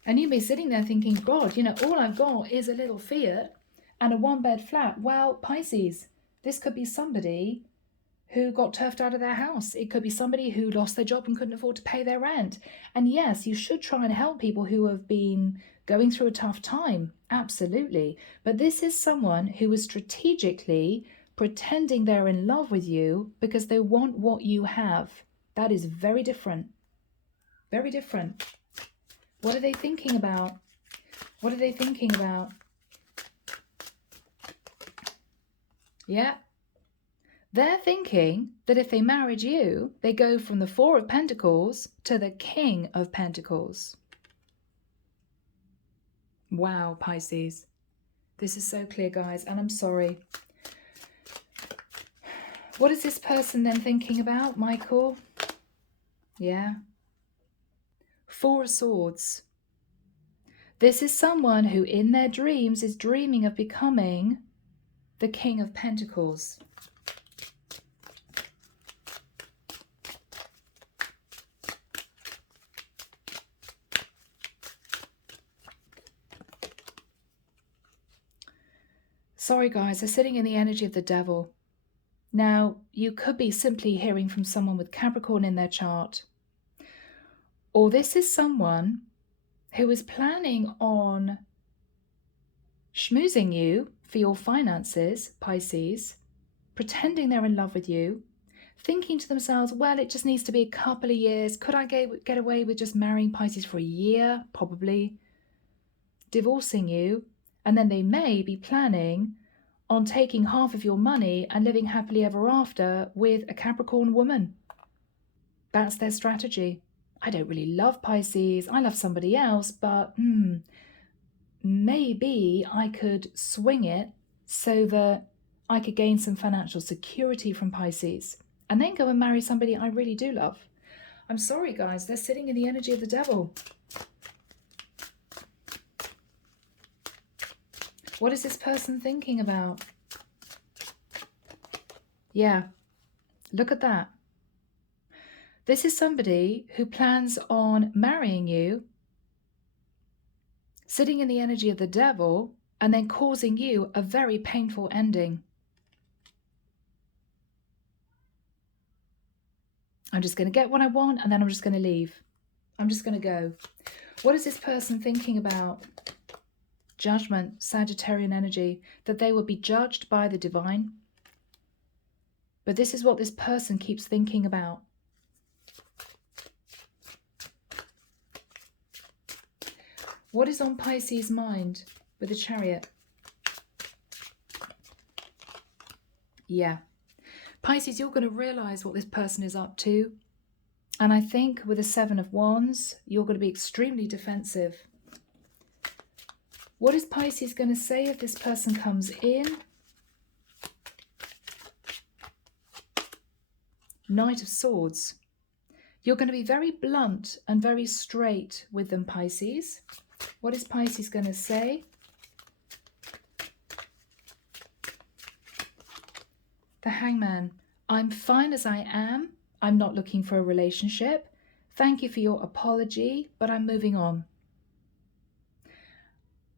And you'd be sitting there thinking, God, you know, all I've got is a little Fiat and a 1-bed flat. Well, Pisces, this could be somebody who got turfed out of their house. It could be somebody who lost their job and couldn't afford to pay their rent. And yes, you should try and help people who have been going through a tough time. Absolutely. But this is someone who is strategically pretending they're in love with you because they want what you have. That is very different. Very different. What are they thinking about? What are they thinking about? Yeah. They're thinking that if they married you, they go from the 4 of Pentacles to the King of Pentacles. Wow, Pisces. This is so clear, guys, and I'm sorry. What is this person then thinking about, Michael? Yeah. 4 of Swords. This is someone who in their dreams is dreaming of becoming the King of Pentacles. Sorry guys, they're sitting in the energy of the devil. Now, you could be simply hearing from someone with Capricorn in their chart. Or this is someone who is planning on schmoozing you for your finances, Pisces, pretending they're in love with you, thinking to themselves, well, it just needs to be a couple of years. Could I get away with just marrying Pisces for a year? Probably. Divorcing you. And then they may be planning on taking half of your money and living happily ever after with a Capricorn woman. That's their strategy. I don't really love Pisces. I love somebody else, but maybe I could swing it so that I could gain some financial security from Pisces and then go and marry somebody I really do love. I'm sorry, guys. They're sitting in the energy of the devil. What is this person thinking about? Yeah, look at that. This is somebody who plans on marrying you, sitting in the energy of the devil, and then causing you a very painful ending. I'm just going to get what I want, and then I'm just going to leave. I'm just going to go. What is this person thinking about? Judgment, Sagittarian energy, that they will be judged by the divine. But this is what this person keeps thinking about. What is on Pisces' mind with the Chariot? Yeah. Pisces, you're going to realize what this person is up to. And I think with the 7 of Wands, you're going to be extremely defensive. What is Pisces going to say if this person comes in? Knight of Swords. You're going to be very blunt and very straight with them, Pisces. What is Pisces going to say? The Hangman. I'm fine as I am. I'm not looking for a relationship. Thank you for your apology, but I'm moving on.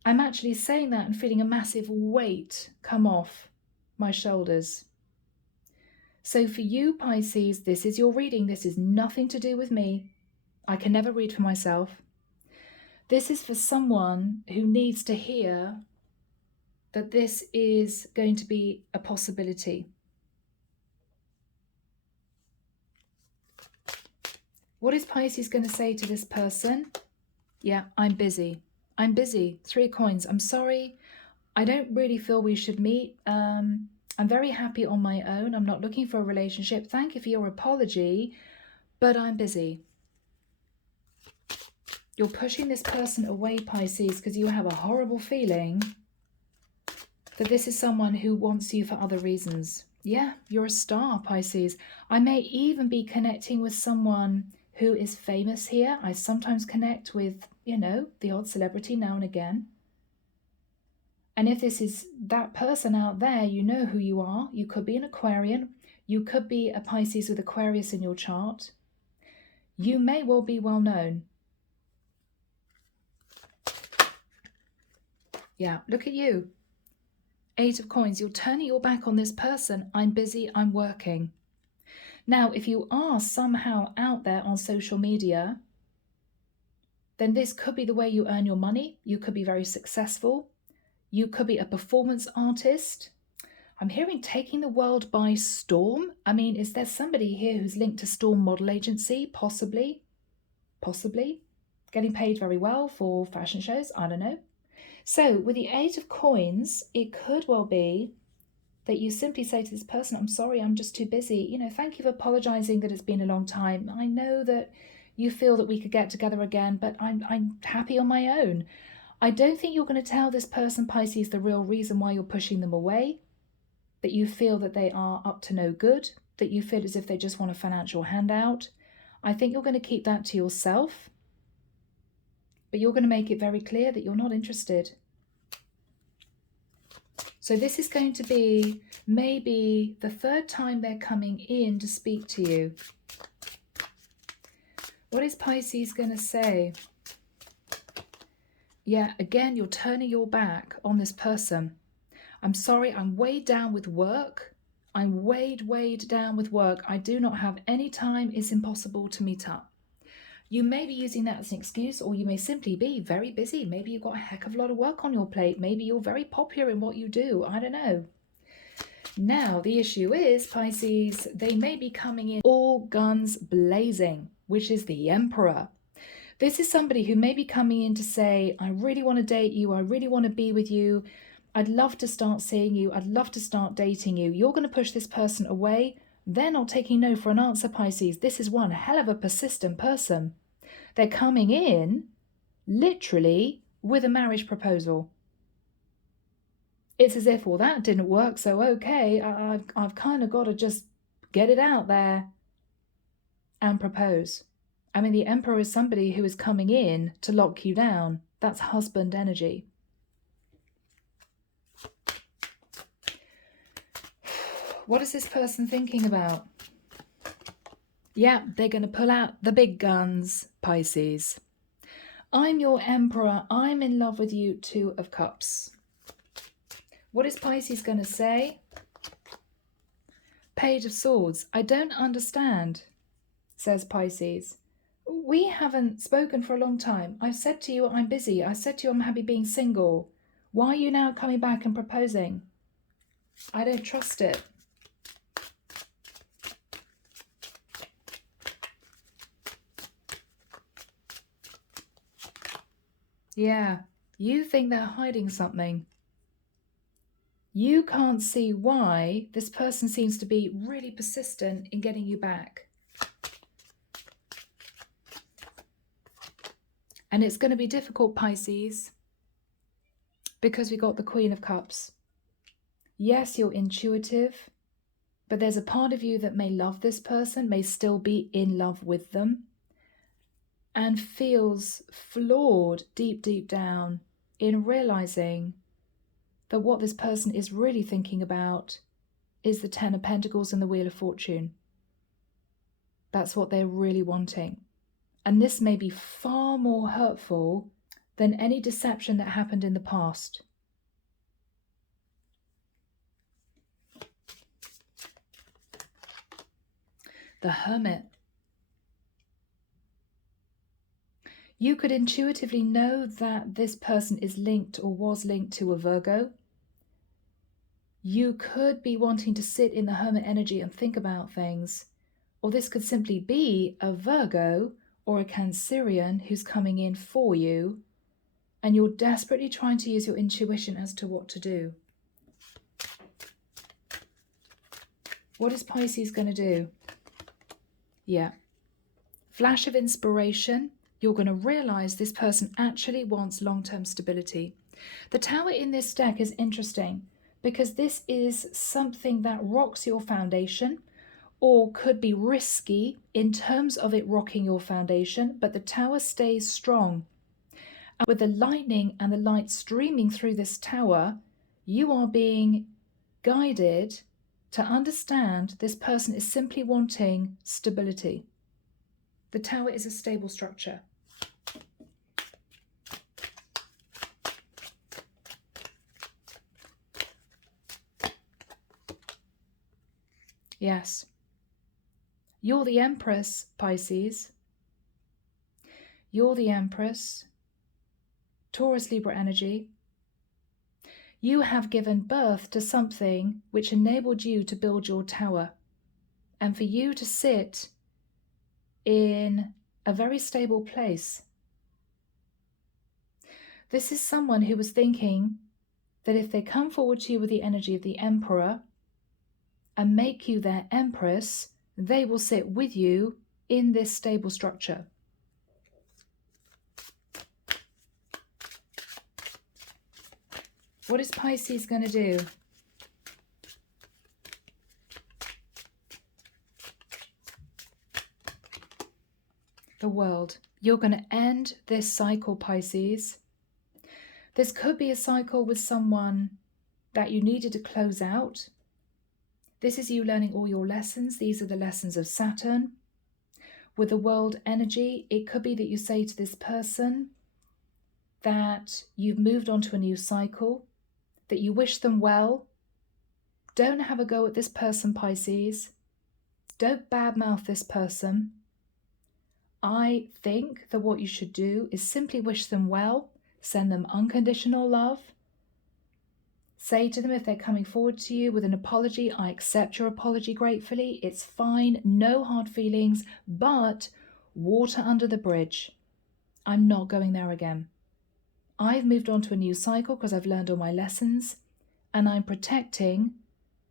I'm actually saying that and feeling a massive weight come off my shoulders. So for you, Pisces, this is your reading. This is nothing to do with me. I can never read for myself. This is for someone who needs to hear that this is going to be a possibility. What is Pisces going to say to this person? Yeah, I'm busy. I'm busy. 3 of coins. I'm sorry. I don't really feel we should meet. I'm very happy on my own. I'm not looking for a relationship. Thank you for your apology, but I'm busy. You're pushing this person away, Pisces, because you have a horrible feeling that this is someone who wants you for other reasons. Yeah, you're a star, Pisces. I may even be connecting with someone who is famous here. I sometimes connect with, you know, the odd celebrity now and again. And if this is that person out there, you know who you are. You could be an Aquarian. You could be a Pisces with Aquarius in your chart. You may well be well known. Yeah, look at you. 8 of coins. You're turning your back on this person. I'm busy. I'm working. Now, if you are somehow out there on social media, then this could be the way you earn your money. You could be very successful. You could be a performance artist. I'm hearing taking the world by storm. I mean, is there somebody here who's linked to Storm Model Agency? Possibly. Possibly. Getting paid very well for fashion shows. I don't know. So with the 8 of coins, it could well be that you simply say to this person, I'm sorry, I'm just too busy. You know, thank you for apologizing that it's been a long time. I know that you feel that we could get together again, but I'm happy on my own. I don't think you're going to tell this person, Pisces, the real reason why you're pushing them away, that you feel that they are up to no good, that you feel as if they just want a financial handout. I think you're going to keep that to yourself, but you're going to make it very clear that you're not interested. So this is going to be maybe the 3rd time they're coming in to speak to you. What is Pisces going to say? Yeah, again, you're turning your back on this person. I'm sorry, I'm weighed down with work. I'm weighed down with work. I do not have any time. It's impossible to meet up. You may be using that as an excuse, or you may simply be very busy. Maybe you've got a heck of a lot of work on your plate. Maybe you're very popular in what you do. I don't know. Now, the issue is, Pisces, they may be coming in all guns blazing, which is the Emperor. This is somebody who may be coming in to say, I really want to date you. I really want to be with you. I'd love to start seeing you. I'd love to start dating you. You're going to push this person away. They're not taking no for an answer, Pisces. This is one hell of a persistent person. They're coming in literally with a marriage proposal. It's as if, well, that didn't work, so okay, I've kind of got to just get it out there and propose. I mean, the Emperor is somebody who is coming in to lock you down. That's husband energy. What is this person thinking about? Yeah, they're going to pull out the big guns, Pisces. I'm your Emperor. I'm in love with you, 2 of Cups. What is Pisces going to say? Page of Swords. I don't understand, says Pisces. We haven't spoken for a long time. I've said to you I'm busy. I said to you I'm happy being single. Why are you now coming back and proposing? I don't trust it. Yeah, you think they're hiding something. You can't see why this person seems to be really persistent in getting you back. And it's going to be difficult, Pisces, because we got the Queen of Cups. Yes, you're intuitive, But there's a part of you that may love this person, may still be in love with them, and feels flawed deep, deep down in realizing that what this person is really thinking about is the Ten of Pentacles and the Wheel of Fortune. That's what they're really wanting. And this may be far more hurtful than any deception that happened in the past. The Hermit. You could intuitively know that this person is linked or was linked to a Virgo. You could be wanting to sit in the Hermit energy and think about things. Or this could simply be a Virgo or a Cancerian who's coming in for you, and you're desperately trying to use your intuition as to what to do. What is Pisces going to do? Yeah. Flash of inspiration. You're going to realize this person actually wants long-term stability. The Tower in this deck is interesting because this is something that rocks your foundation or could be risky in terms of it rocking your foundation, but the Tower stays strong. And with the lightning and the light streaming through this Tower, you are being guided to understand this person is simply wanting stability. The Tower is a stable structure. Yes. You're the Empress, Pisces. You're the Empress. Taurus, Libra energy. You have given birth to something which enabled you to build your tower and for you to sit in a very stable place. This is someone who was thinking that if they come forward to you with the energy of the Emperor and make you their Empress, they will sit with you in this stable structure. What is Pisces going to do? The World. You're going to end this cycle, Pisces. This could be a cycle with someone that you needed to close out. This is you learning all your lessons. These are the lessons of Saturn. With the World energy, it could be that you say to this person that you've moved on to a new cycle, that you wish them well. Don't have a go at this person, Pisces. Don't badmouth this person. I think that what you should do is simply wish them well, send them unconditional love. Say to them if they're coming forward to you with an apology, I accept your apology gratefully. It's fine, no hard feelings, but water under the bridge. I'm not going there again. I've moved on to a new cycle because I've learned all my lessons and I'm protecting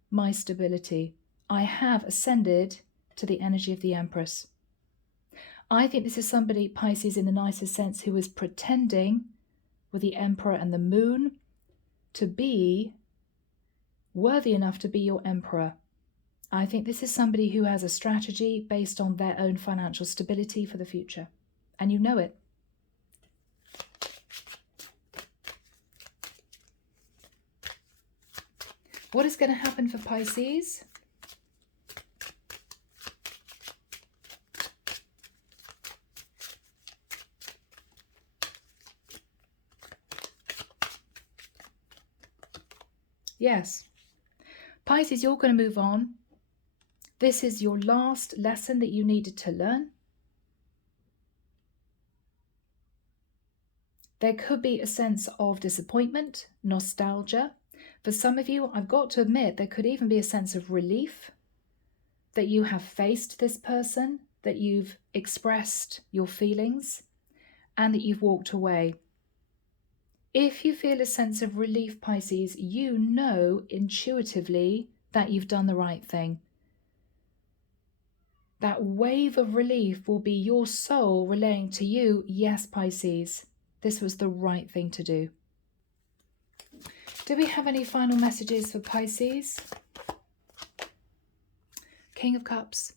my stability. I have ascended to the energy of the Empress. I think this is somebody, Pisces, in the nicest sense, who is pretending with the Emperor and the Moon to be worthy enough to be your Emperor. I think this is somebody who has a strategy based on their own financial stability for the future. And you know it. What is going to happen for Pisces? Yes. Pisces, you're going to move on. This is your last lesson that you needed to learn. There could be a sense of disappointment, nostalgia. For some of you, I've got to admit, there could even be a sense of relief that you have faced this person, that you've expressed your feelings, and that you've walked away. If you feel a sense of relief, Pisces, you know intuitively that you've done the right thing. That wave of relief will be your soul relaying to you, yes, Pisces, this was the right thing to do. Do we have any final messages for Pisces? King of Cups.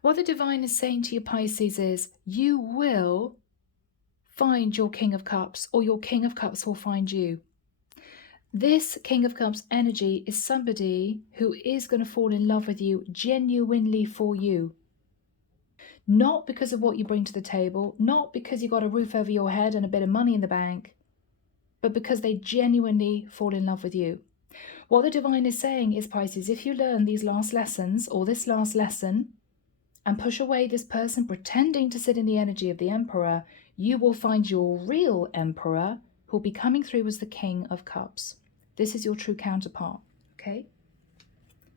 What the divine is saying to you, Pisces, is you will find your King of Cups, or your King of Cups will find you. This King of Cups energy is somebody who is going to fall in love with you genuinely for you. Not because of what you bring to the table, not because you got a roof over your head and a bit of money in the bank, but because they genuinely fall in love with you. What the divine is saying is, Pisces, if you learn these last lessons or this last lesson and push away this person pretending to sit in the energy of the Emperor, you will find your real Emperor who will be coming through as the King of Cups. This is your true counterpart, okay?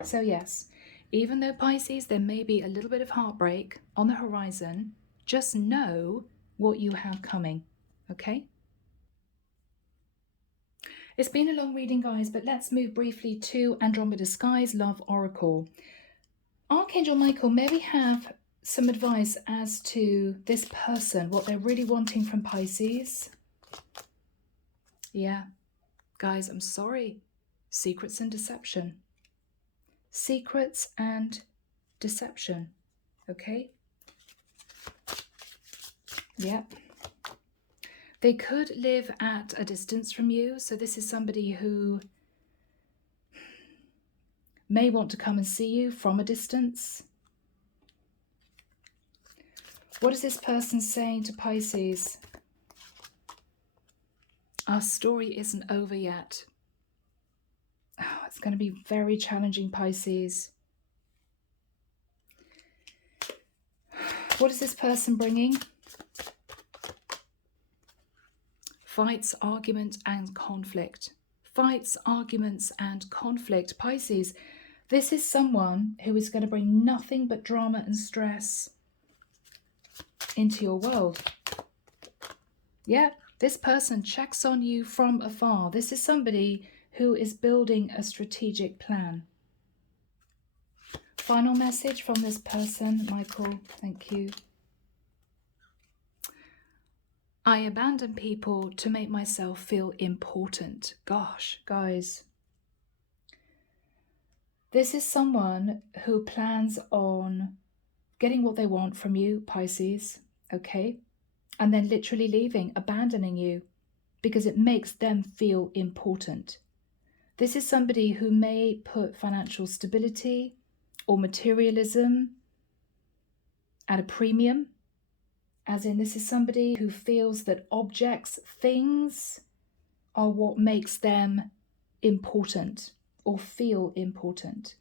So yes, even though, Pisces, there may be a little bit of heartbreak on the horizon, just know what you have coming, okay? It's been a long reading, guys, but let's move briefly to Andromeda Sky's Love Oracle. Archangel Michael, may we have some advice as to this person, what they're really wanting from Pisces? Yeah, guys, I'm sorry. Secrets and deception. Secrets and deception, okay? Yeah. They could live at a distance from you, so this is somebody who may want to come and see you from a distance. What is this person saying to Pisces? Our story isn't over yet. Oh, it's going to be very challenging, Pisces. What is this person bringing? Fights, argument, and conflict. Fights, arguments, and conflict. Pisces, this is someone who is going to bring nothing but drama and stress into your world. Yeah, this person checks on you from afar. This is somebody who is building a strategic plan. Final message from this person, Michael. Thank you. I abandon people to make myself feel important. Gosh, guys. This is someone who plans on getting what they want from you, Pisces, okay? And then literally leaving, abandoning you, because it makes them feel important. This is somebody who may put financial stability or materialism at a premium. As in, this is somebody who feels that objects, things, are what makes them important or feel important.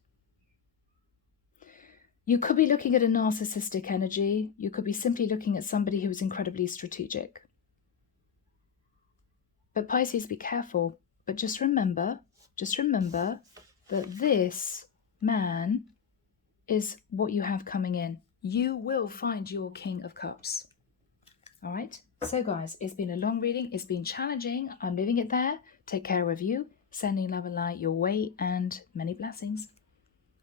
You could be looking at a narcissistic energy. You could be simply looking at somebody who is incredibly strategic. But Pisces, be careful. But just remember that this man is what you have coming in. You will find your King of Cups. All right, so guys, it's been a long reading. It's been challenging. I'm leaving it there. Take care of you, sending love and light your way, and many blessings.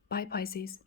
Bye, Pisces.